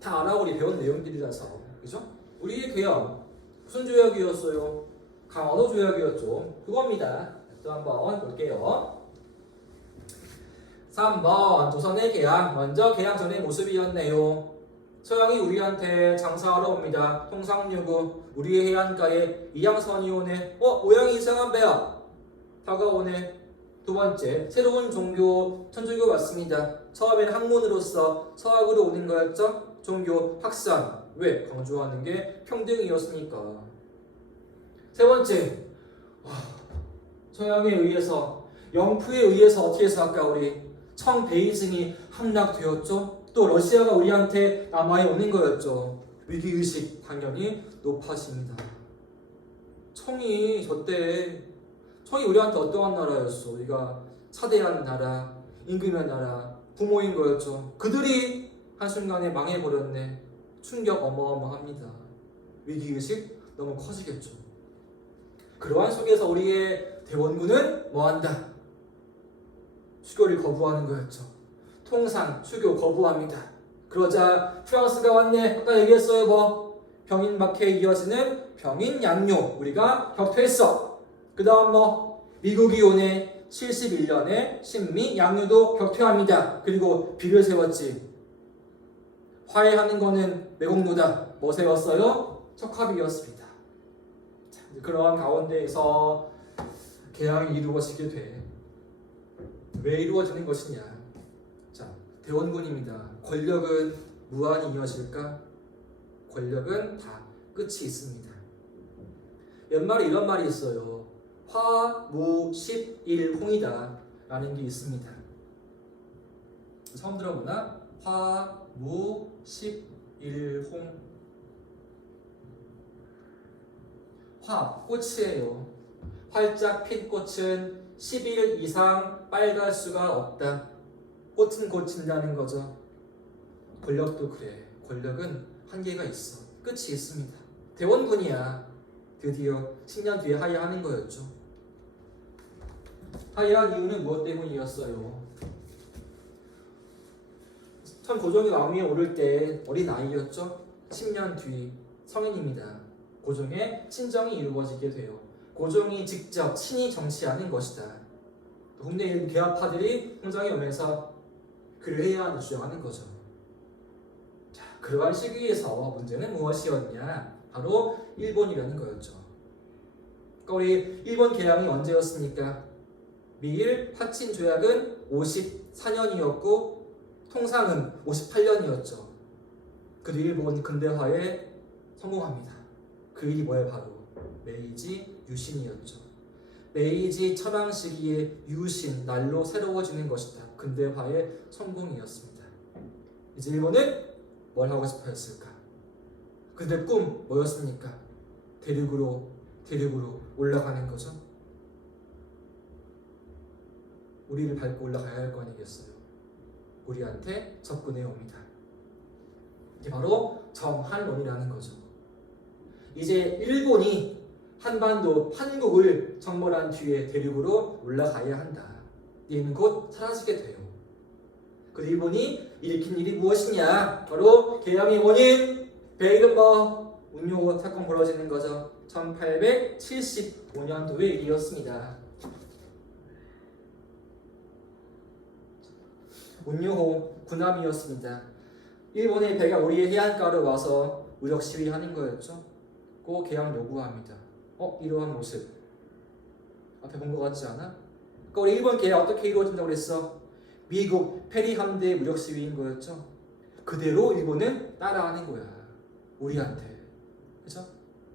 다 알아 우리 배운 내용들이라서, 그죠? 우리의 개혁 무슨 조약이었어요? 강원도 조약이었죠. 그겁니다. 또 한번 볼게요. 3번 조선의 개항. 먼저 개항 전의 모습이었네요. 서양이 우리한테 장사하러 옵니다. 통상요구 우리의 해안가에 이양선이 오네. 모양이 이상한 배야. 다가오네. 두 번째, 새로운 종교 천주교 왔습니다. 처음에는 학문으로서 서학으로 오는 거였죠. 종교 확산. 왜? 강조하는 게 평등이었으니까. 세 번째, 서양에 의해서, 영프에 의해서 어떻게 해서 아까 우리 청 베이징이 함락되었죠. 또 러시아가 우리한테 남아에 오는 거였죠. 위기의식 당연히 높아집니다. 청이 저때, 청이 우리한테 어떠한 나라였어? 우리가 차대한 나라, 임금의 나라, 부모인 거였죠. 그들이 한순간에 망해버렸네. 충격 어마어마합니다. 위기의식 너무 커지겠죠. 그러한 속에서 우리의 대원군은 뭐한다? 수교를 거부하는 거였죠. 통상 수교 거부합니다. 그러자 프랑스가 왔네. 아까 얘기했어요. 뭐 병인박해에 이어지는 병인 양요 우리가 격퇴했어. 그 다음 뭐 미국이 오네. 71년에 신미 양요도 격퇴합니다. 그리고 비를 세웠지. 화해하는 거는 매국노다. 뭐 세웠어요? 척합이었습니다. 자, 그러한 가운데에서 개항이 이루어지게 돼. 왜 이루어지는 것이냐? 자, 대원군입니다. 권력은 무한히 이어질까? 권력은 다 끝이 있습니다. 옛말에 이런 말이 있어요. 화무십일홍이다 라는 게 있습니다. 처음 들어보나? 화무십일홍. 화, 꽃이에요. 활짝 핀 꽃은 10일 이상 빨갈 수가 없다. 꽃은 고친다는 거죠. 권력도 그래. 권력은 한계가 있어. 끝이 있습니다. 대원군이야. 드디어 10년 뒤에 하야하는 거였죠. 하야한 이유는 무엇 때문이었어요? 참 고종이 왕위에 오를 때 어린 아이였죠. 10년 뒤 성인입니다. 고종의 친정이 이루어지게 돼요. 고종이 직접 친히 정치하는 것이다. 국내 일부 개화파들이 통장에 오면서 그를 해야 주장하는 거죠. 자, 그러한 시기에서 문제는 무엇이었냐? 바로 일본이라는 거였죠. 그러니까 우리 일본 개항이 언제였습니까? 미일 파친 조약은 54년이었고 통상은 58년이었죠. 그래도 일본 근대화에 성공합니다. 그 일이 뭐예요? 바로 메이지 유신이었죠. 메이지 철왕 시기의 유신, 날로 새로워지는 것이다. 근대화의 성공이었습니다. 이제 일본은 뭘 하고 싶어 했을까? 그들의 꿈 뭐였습니까? 대륙으로 올라가는 거죠. 우리를 밟고 올라가야 할 거 아니겠어요? 우리한테 접근해 옵니다. 이게 바로 정한론이라는 거죠. 이제 일본이 한반도, 한국을 정벌한 뒤에 대륙으로 올라가야 한다. 이는 곧 사라지게 돼요. 그 일본이 일으킨 일이 무엇이냐? 바로 개항의 원인, 베이른버 운요 사건 벌어지는 거죠. 1875년도의 일이었습니다. 운요호 군함이었습니다. 일본의 배가 우리의 해안가로 와서 무력 시위하는 거였죠. 그 개항 요구합니다. 이러한 모습 앞에 본 것 같지 않아? 그러니까 우리 일본 개항 어떻게 이루어진다고 그랬어? 미국 페리 함대의 무력 시위인 거였죠. 그대로 일본은 따라하는 거야. 우리한테. 그죠?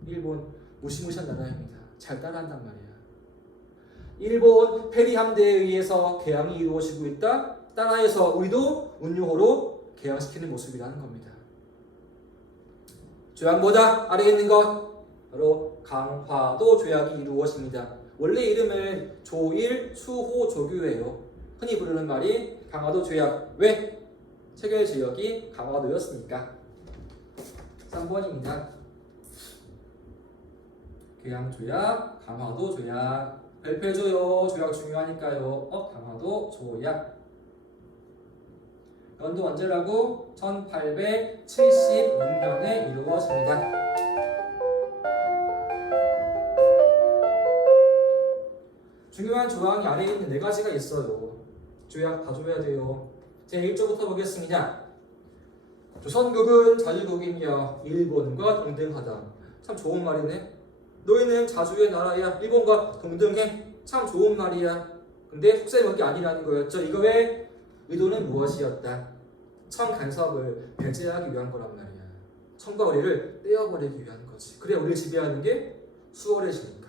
일본 무시무시한 나라입니다. 잘 따라한단 말이야. 일본 페리 함대에 의해서 개항이 이루어지고 있다. 따라해서 우리도 운요호로 개항시키는 모습이라는 겁니다. 조약보다 아래에 있는 것 바로 강화도 조약이 이루어집니다. 원래 이름은 조일 수호 조규예요. 흔히 부르는 말이 강화도 조약. 왜? 체결 지역이 강화도였으니까. 3번입니다. 개항 조약, 강화도 조약. 발표해줘요. 조약 중요하니까요. 강화도 조약. 연도 언제라고? 1876년에 이루어집니다. 중요한 조항이 아래에 있는 4가지가 있어요. 조약 봐줘야 돼요. 제 1조부터 보겠습니다. 조선국은 자주국이며 일본과 동등하다. 참 좋은 말이네. 너희는 자주의 나라야. 일본과 동등해. 참 좋은 말이야. 근데 속셈이 아니라는 거였죠. 이거의 의도는 무엇이었다? 청 간섭을 배제하기 위한 거란 말이야. 청과 우리를 떼어버리기 위한 거지. 그래 우리를 지배하는 게 수월해지니까.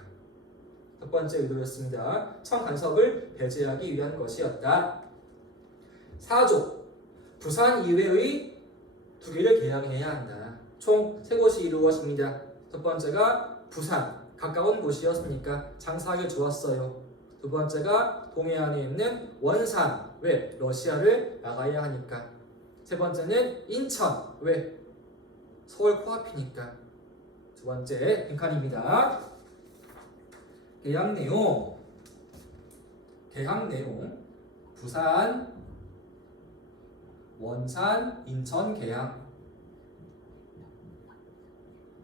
첫 번째 의도였습니다. 청 간섭을 배제하기 위한 것이었다. 4조 부산 이외의 2개를 개항해야 한다. 총 3곳이 이루어집니다. 첫 번째가 부산, 가까운 곳이었으니까 장사하기 좋았어요. 두 번째가 동해안에 있는 원산, 왜? 러시아를 나가야 하니까. 세 번째는 인천, 왜? 서울 코앞이니까. 두 번째 빈칸입니다. 개항 내용 부산, 원산, 인천 개항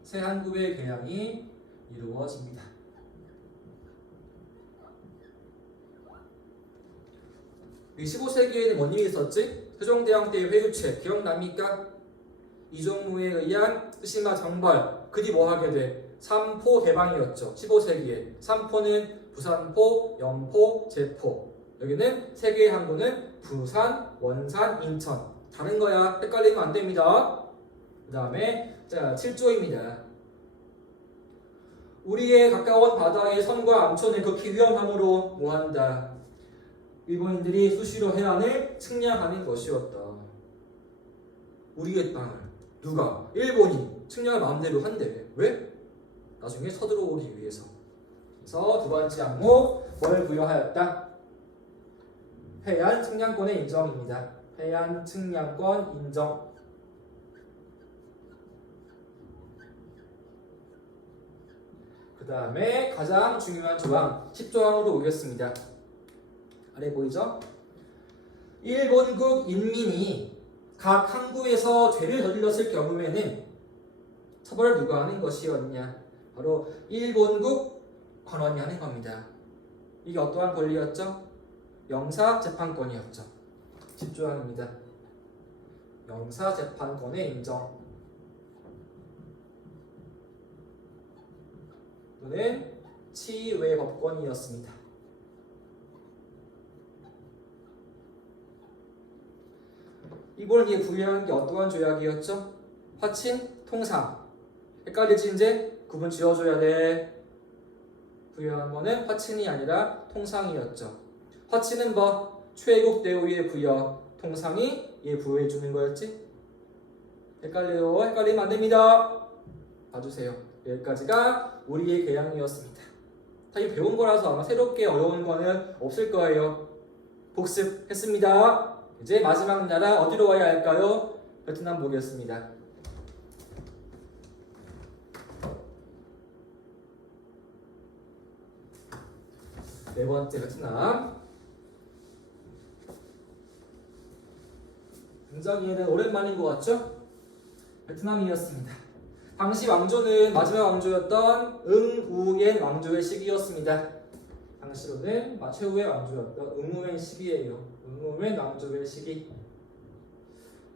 세 항구의 개항이 이루어집니다. 이 15세기에는 뭔 일이 있었지? 세종대왕 때의 회유책 기억납니까? 이종무에 의한 쓰시마 정벌. 그 뒤 뭐 하게 돼? 삼포 개방이었죠. 15세기에 삼포는 부산포, 염포, 제포. 여기는 세 개의 항구는 부산, 원산, 인천. 다른 거야. 헷갈리면 안 됩니다. 그 다음에 7조입니다. 우리의 가까운 바다의 섬과 암초는 극히 위험함으로 뭐한다? 일본인들이 수시로 해안을 측량하는 것이었다. 우리의 땅을 누가? 일본이 측량을 마음대로 한대. 왜? 나중에 서들어오기 위해서. 그래서 두 번째 항목 뭘 부여하였다? 해안 측량권의 인정입니다. 해안 측량권 인정. 그 다음에 가장 중요한 조항 10조항으로 오겠습니다. 아래 보이죠? 일본국 인민이 각 항구에서 죄를 저질렀을 경우에는 처벌을 누가 하는 것이었냐? 바로 일본국 관원이 하는 겁니다. 이게 어떠한 권리였죠? 영사재판권이었죠. 10조항입니다. 영사재판권의 인정 또는 치외 법권이었습니다. 이번에 부여한 게 어떠한 조약이었죠? 화친, 통상. 헷갈리지 이제? 구분 지어줘야 돼. 부여한 거는 화친이 아니라 통상이었죠. 화친은 뭐? 최국 대우의 부여. 통상이 얘 부여해주는 거였지? 헷갈려요. 헷갈리면 안 됩니다. 봐주세요. 여기까지가 우리의 계양이었습니다. 다 이 배운 거라서 아마 새롭게 어려운 거는 없을 거예요. 복습했습니다. 이제 마지막 나라 어디로 와야 할까요? 베트남 보겠습니다. 네 번째 베트남. 굉장히 오랜만인 것 같죠? 베트남이었습니다. 당시 왕조는 마지막 왕조였던 응우옌 왕조의 시기였습니다. 당시로는 최후의 왕조였던 응우옌 시기예요. 응우옌 왕조의 시기.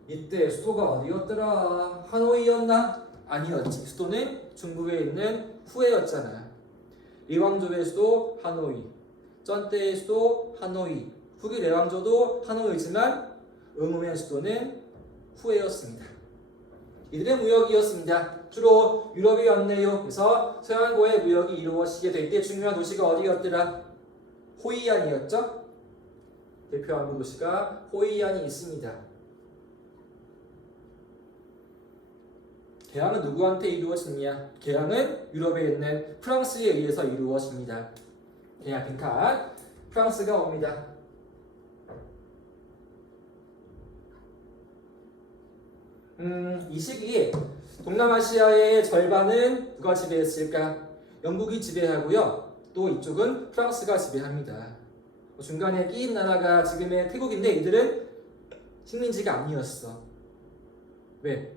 이때 수도가 어디였더라? 하노이였나? 아니었지. 수도는 중국에 있는 후에였잖아. 이 왕조의 수도 하노이, 쩐때의 수도 하노이, 후기 레왕조도 하노이지만 응우옌 수도는 후에였습니다. 이들의 무역이었습니다. 주로 유럽이었네요. 그래서 서양과의 무역이 이루어지게 될 때 중요한 도시가 어디였더라? 호이안이었죠? 대표 항구 도시가 호이안이 있습니다. 개항은 누구한테 이루어지냐? 개항은 유럽에 있는 프랑스에 의해서 이루어집니다. 개항 빈칸 프랑스가 옵니다. 이 시기에 동남아시아의 절반은 누가 지배했을까? 영국이 지배하고요. 또 이쪽은 프랑스가 지배합니다. 중간에 끼인 나라가 지금의 태국인데 이들은 식민지가 아니었어. 왜?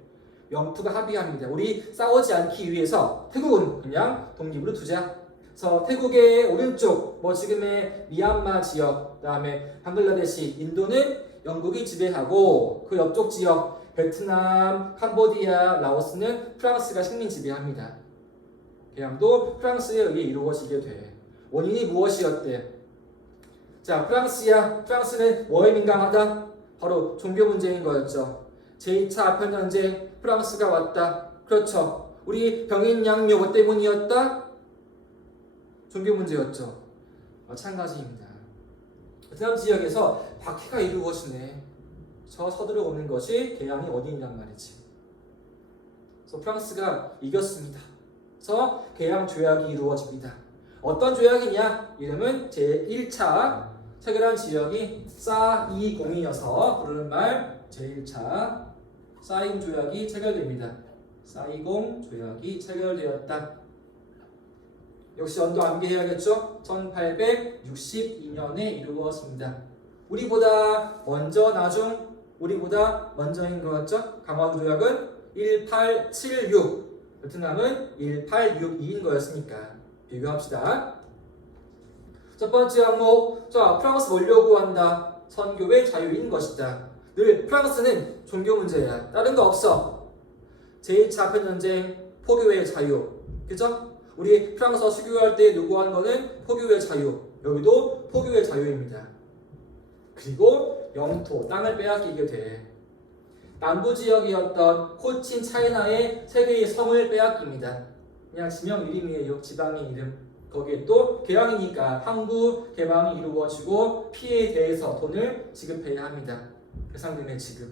영투가 합의합니다. 우리 싸우지 않기 위해서 태국은 그냥 독립으로 두자. 그래서 태국의 오른쪽, 뭐 지금의 미얀마 지역, 그다음에 방글라데시, 인도는 영국이 지배하고 그 옆쪽 지역 베트남, 캄보디아, 라오스는 프랑스가 식민 지배합니다. 개항도 프랑스에 의해 이루어지게 돼. 원인이 무엇이었대? 자, 프랑스는 뭐에 민감하다? 바로 종교 문제인 거였죠. 제2차 아편전쟁 프랑스가 왔다. 그렇죠. 우리 병인 양요 뭐 때문이었다? 종교 문제였죠. 마찬가지입니다. 베트남 지역에서 박해가 이루어지네. 저 서들어 오는 것이 개항의 원인이란 말이지. 그래서 프랑스가 이겼습니다. 그래서 개항 조약이 이루어집니다. 어떤 조약이냐? 이름은 제1차 체결한 지역이 사이공이어서 부르는 말 제1차 사이공 조약이 체결됩니다. 사이공 조약이 체결되었다. 역시 연도 암기해야겠죠? 1862년에 이루어집니다. 우리보다 먼저 나중 우리보다 먼저인 것 같죠? 강화도 조약은 1876, 베트남은 1862인 거였으니까 비교합시다. 첫 번째 항목, 자, 프랑스 뭘 요구한다? 선교의 자유인 것이다. 늘 프랑스는 종교 문제야. 다른 거 없어. 제2차 아편전쟁, 포교의 자유. 그죠? 우리 프랑스어 수교할 때 요구한 거는 포교의 자유. 여기도 포교의 자유입니다. 그리고 영토, 땅을 빼앗기게 돼. 남부 지역이었던 코친 차이나의 세 개의 성을 빼앗깁니다. 그냥 지명 이름이에요. 지방의 이름. 거기에 또 개항이니까 항구 개방이 이루어지고 피해에 대해서 돈을 지급해야 합니다. 배상금의 지급.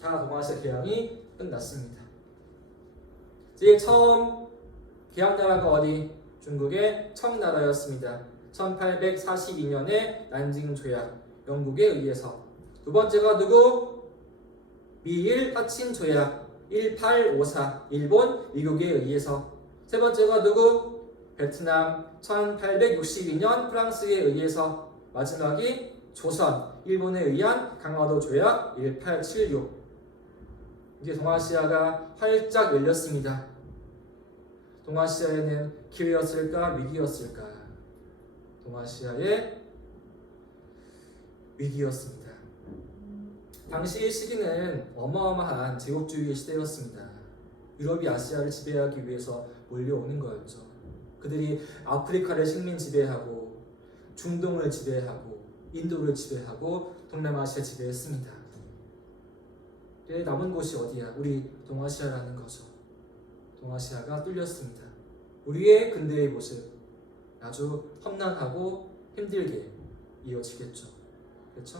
다 동아시아 개항이 끝났습니다. 이제 처음 개항나라가 어디? 중국의 청나라였습니다. 1842년에 난징 조약, 영국에 의해서. 두 번째가 누구? 미일 하친 조약 1854, 일본, 미국에 의해서. 세 번째가 누구? 베트남 1862년 프랑스에 의해서. 마지막이 조선, 일본에 의한 강화도 조약 1876. 이제 동아시아가 활짝 열렸습니다. 동아시아에는 기회였을까? 위기였을까? 동아시아의 위기였습니다. 당시의 시기는 어마어마한 제국주의의 시대였습니다. 유럽이 아시아를 지배하기 위해서 몰려오는 거였죠. 그들이 아프리카를 식민 지배하고 중동을 지배하고 인도를 지배하고 동남아시아 지배했습니다. 이제 남은 곳이 어디야? 우리 동아시아라는 거죠. 동아시아가 뚫렸습니다. 우리의 근대의 모습 아주 험난하고 힘들게 이어지겠죠. 그렇죠?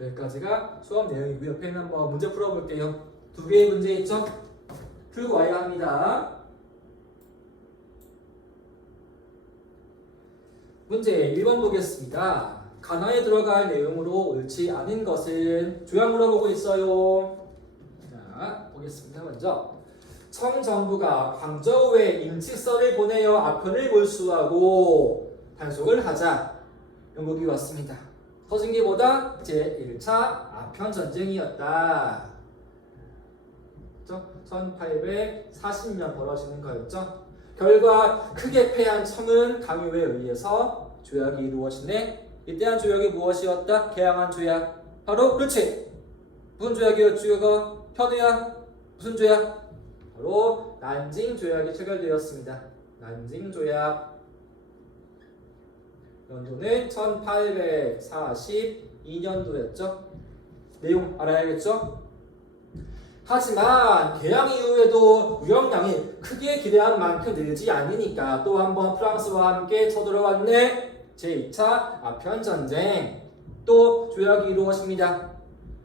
여기까지가 수업 내용이고요. 옆에 있는 한번 문제 풀어볼게요. 두 개의 문제 있죠? 풀고 와야 합니다. 문제 1번 보겠습니다. 가나에 들어갈 내용으로 옳지 않은 것은 조약 물어보고 있어요. 자, 보겠습니다. 먼저 청정부가 광저우에 임직서를 보내어 아편을 몰수하고 단속을 하자 영국이 왔습니다. 터진 게 뭐다? 제1차 아편 전쟁이었다. 1840년 벌어지는 거였죠. 결과 크게 패한 청은 강요에 의해서 조약이 이루어지네. 이때한 조약이 무엇이었다? 개항한 조약. 바로 그렇지. 무슨 조약이었죠? 이거 현우야. 무슨 조약? 바로 난징 조약이 체결되었습니다. 난징 조약. 연도는 1842년도였죠. 내용 알아야겠죠? 하지만 개항 이후에도 무역량이 크게 기대한 만큼 늘지 않으니까 또 한 번 프랑스와 함께 쳐들어왔네. 제2차 아편 전쟁. 또 조약이 이루어집니다.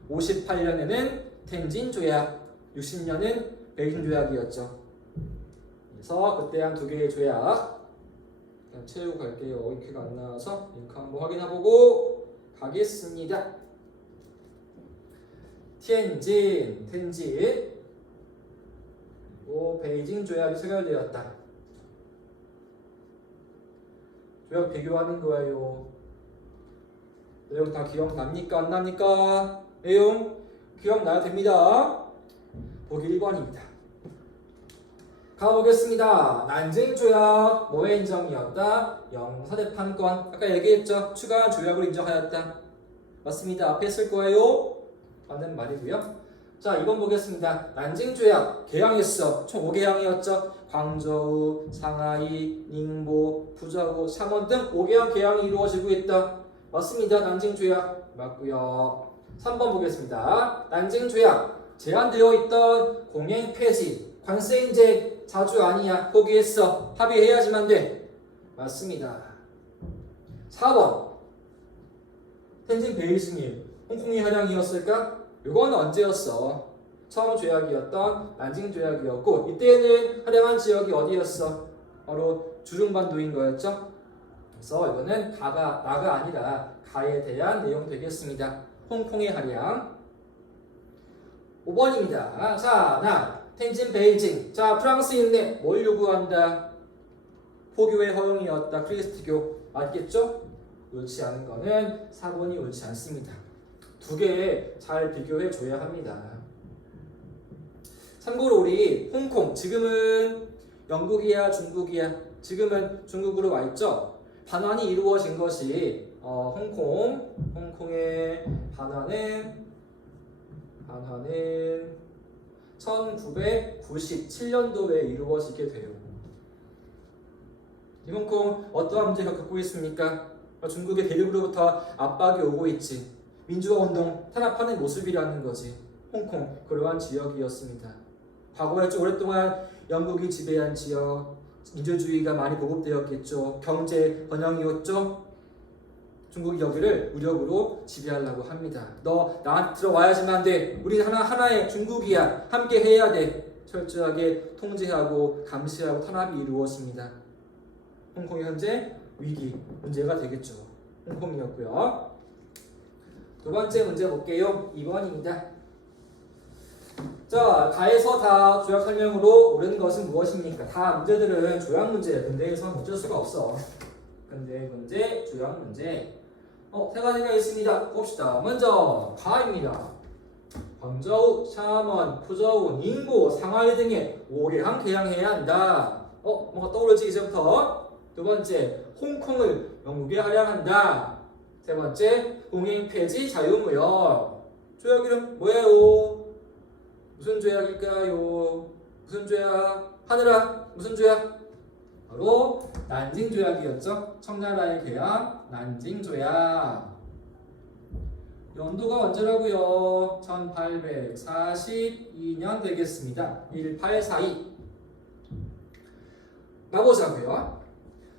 58년에는 텐진 조약, 60년은 베이징 조약이었죠. 그래서 그때 한 두 개의 조약 그냥 채우고 갈게요. 잉크가 안 나와서 잉크 한번 확인해보고 가겠습니다. 텐진 그리고 베이징 조약이 체결되었다. 조약 비교하는 거예요. 내용 다 기억납니까? 안 납니까? 내용 기억나야 됩니다. 보기 1번입니다. 가보겠습니다. 난징 조약 뭐의 인정이었다? 영사대판권. 아까 얘기했죠? 추가한 조약을 인정하였다. 맞습니다. 앞에 쓸 거예요. 맞는 말이고요. 자, 2번 보겠습니다. 난징 조약 개항했어. 총 5개항이었죠. 광저우, 상하이, 닝보, 부저우, 샤먼 등 5개항 개항이 이루어지고 있다. 맞습니다. 난징 조약 맞고요. 3번 보겠습니다. 난징 조약 제한되어 있던 공행 폐지, 관세 인제 자주 아니야. 포기했어. 합의해야지만 돼. 맞습니다. 4번 텐진 베이징이 홍콩이 할양이었을까? 이건 언제였어? 처음 조약이었던 난징 조약이었고 이때는 할양한 지역이 어디였어? 바로 주중반도인 거였죠? 그래서 이거는 나가 아니라 가에 대한 내용 되겠습니다. 홍콩의 할양. 5번입니다. 자, 텐진 베이징. 자, 프랑스인네 뭘 요구한다? 포교의 허용이었다. 크리스트교. 맞겠죠? 옳지 않은 거는 4번이 옳지 않습니다. 두 개 잘 비교해 줘야 합니다. 참고로 우리 홍콩 지금은 영국이야 중국이야? 지금은 중국으로 와 있죠. 반환이 이루어진 것이 홍콩의 반환은 1997년도에 이루어지게 돼요. 이 홍콩 어떠한 문제가 겪고 있습니까? 중국의 대륙으로부터 압박이 오고 있지. 민주화 운동 탄압하는 모습이라는 거지. 홍콩 그러한 지역이었습니다. 과거에 좀 오랫동안 영국이 지배한 지역, 민주주의가 많이 보급되었겠죠. 경제 번영이었죠. 중국이 여기를 무력으로 지배하려고 합니다. 너 나한테 들어와야지만 돼. 우리는 하나의 중국이야. 함께 해야 돼. 철저하게 통제하고 감시하고 탄압이 이루어집니다. 홍콩이 현재 위기, 문제가 되겠죠. 홍콩이었고요. 두 번째 문제 볼게요. 2번입니다. 자, 다에서 다 조약 설명으로 옳은 것은 무엇입니까? 다 문제들은 조약 문제예요. 근대에서 어쩔 수가 없어. 근대 문제, 조약 문제. 세 가지가 있습니다. 봅시다. 먼저 가입니다. 광저우, 샤먼, 푸저우, 닝보, 상하이 등에 5개항 개항해야 한다. 뭔가 떠오르지 이제부터? 두 번째, 홍콩을 영국에 할양한다. 세 번째, 공행 폐지 자유무역. 조약 이름 뭐예요? 무슨 조약일까요? 무슨 조약? 하늘아, 무슨 조약? 바로 난징 조약이었죠. 청나라의 계약 난징 조약. 연도가 언제라고요? 1842년 되겠습니다. 1842. 가보자고요.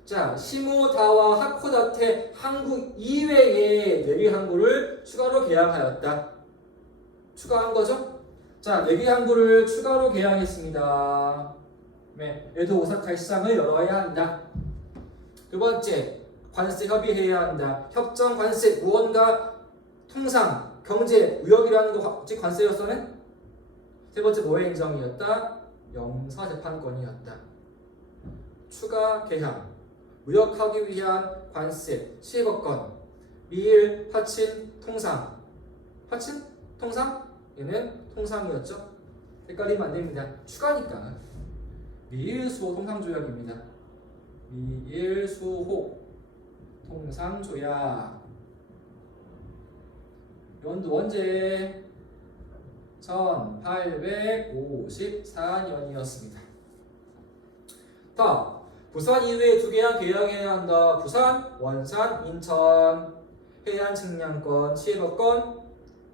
자, 시모다와 하코다테 한국 이외의 내리 항구를 추가로 개항하였다. 추가한 거죠? 자, 내리 항구를 추가로 개항했습니다. 네, 에도 오사카 시장을 열어야 한다. 두 번째, 관세 협의해야 한다. 협정, 관세, 무언가 통상, 경제, 무역이라는 거 관세였어는? 세 번째, 뭐의 행정이었다? 영사재판권이었다. 추가 개항, 무역하기 위한 관세, 시행권, 미일, 파친, 통상. 파친? 통상? 얘는 통상이었죠. 헷갈리면 안 됩니다. 추가니까. 미일수호 통상조약입니다. 미일수호 통상조약. 연도 언제? 1854년이었습니다. 다음, 부산 이외에 두 개항 개항해야 한다. 부산, 원산, 인천. 해안 측량권, 시행권.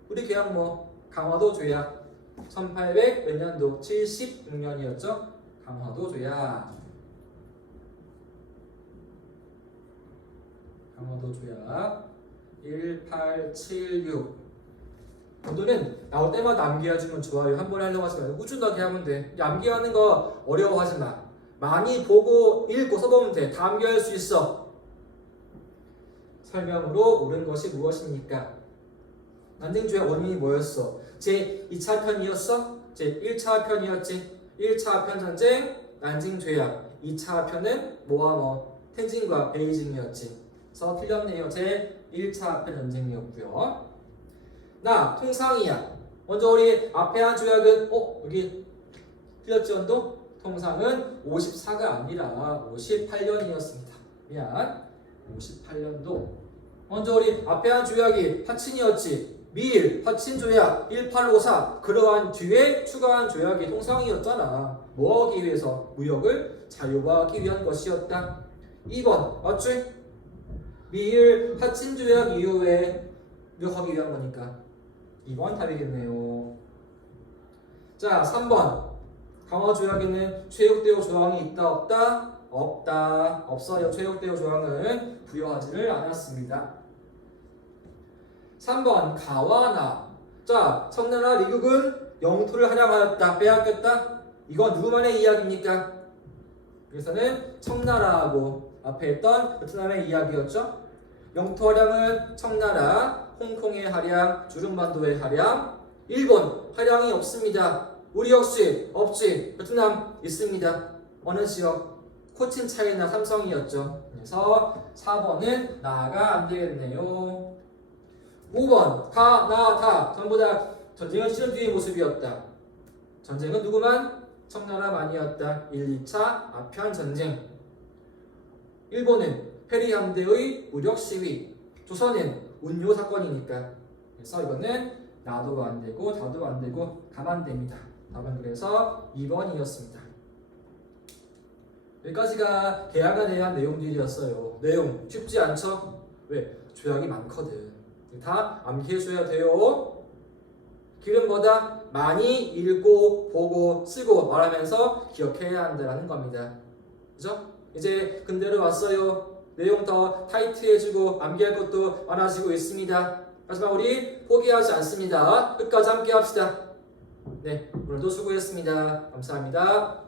우리 개항 뭐? 강화도 조약. 1800 몇 년도? 76년이었죠. 강화도 조약. 강화도 조약 1876. 오늘은 나올 때마다 암기해주면 좋아요. 한 번에 하려고 하지 말고 꾸준하게 하면 돼. 암기하는 거 어려워하지 마. 많이 보고 읽고 써보면 돼. 다 암기할 수 있어. 설명으로 옳은 것이 무엇입니까? 난징조약 원인이 뭐였어? 제 2차 편이었어? 제 1차 편이었지? 1차 편 전쟁, 난징조약. 2차 편은 뭐와 뭐? 텐진과 베이징이었지. 그래서 틀렸네요. 제 1차 편 전쟁이었고요. 나 통상이야. 먼저 우리 앞에 한 조약은 여기 틀렸지 언도? 통상은 54가 아니라 58년이었습니다. 미안. 58년도. 먼저 우리 앞에 한 조약이 파친이었지. 미일, 파친 조약 1854. 그러한 뒤에 추가한 조약이 통상이었잖아. 뭐 하기 위해서? 무역을 자유화하기 위한 것이었다. 2번 맞지? 미일, 파친 조약 이후에 무역하기 위한 거니까 2번 답이겠네요. 자, 3번 강화 조약에는 최역대오 조항이 있다 없다? 없다. 없어요. 최역대오 조항은 부여하지를 않았습니다. 3번 가와나. 자, 청나라 리국은 영토를 할양하였다. 빼앗겼다. 이건 누구만의 이야기입니까? 그래서는 청나라하고 앞에 했던 베트남의 이야기였죠. 영토 할양은 청나라, 홍콩의 할양, 주름반도의 할양. 일본 할양이 없습니다. 우리 역시 없지. 베트남 있습니다. 어느 지역? 코친 차이나 삼성이었죠. 그래서 4번은 나가 안 되겠네요. 5번 다, 나, 다 전부 다 전쟁은 실현 뒤의 모습이었다. 전쟁은 누구만? 청나라만이었다. 1, 2차 아편 전쟁. 일본은 페리 함대의 무력 시위. 조선은 운요 사건이니까. 그래서 이거는 나도 안 되고 다도 안 되고 가만 됩니다. 답은 그래서 2번이었습니다. 여기까지가 계약에 대한 내용들이었어요. 내용 쉽지 않죠? 왜? 조약이 많거든. 다 암기해줘야 돼요. 길은 뭐다? 많이 읽고 보고 쓰고 말하면서 기억해야 한다는 겁니다. 그죠? 이제 근대로 왔어요. 내용 더 타이트해지고 암기할 것도 많아지고 있습니다. 하지만 우리 포기하지 않습니다. 끝까지 함께 합시다. 네, 오늘도 수고했습니다. 감사합니다.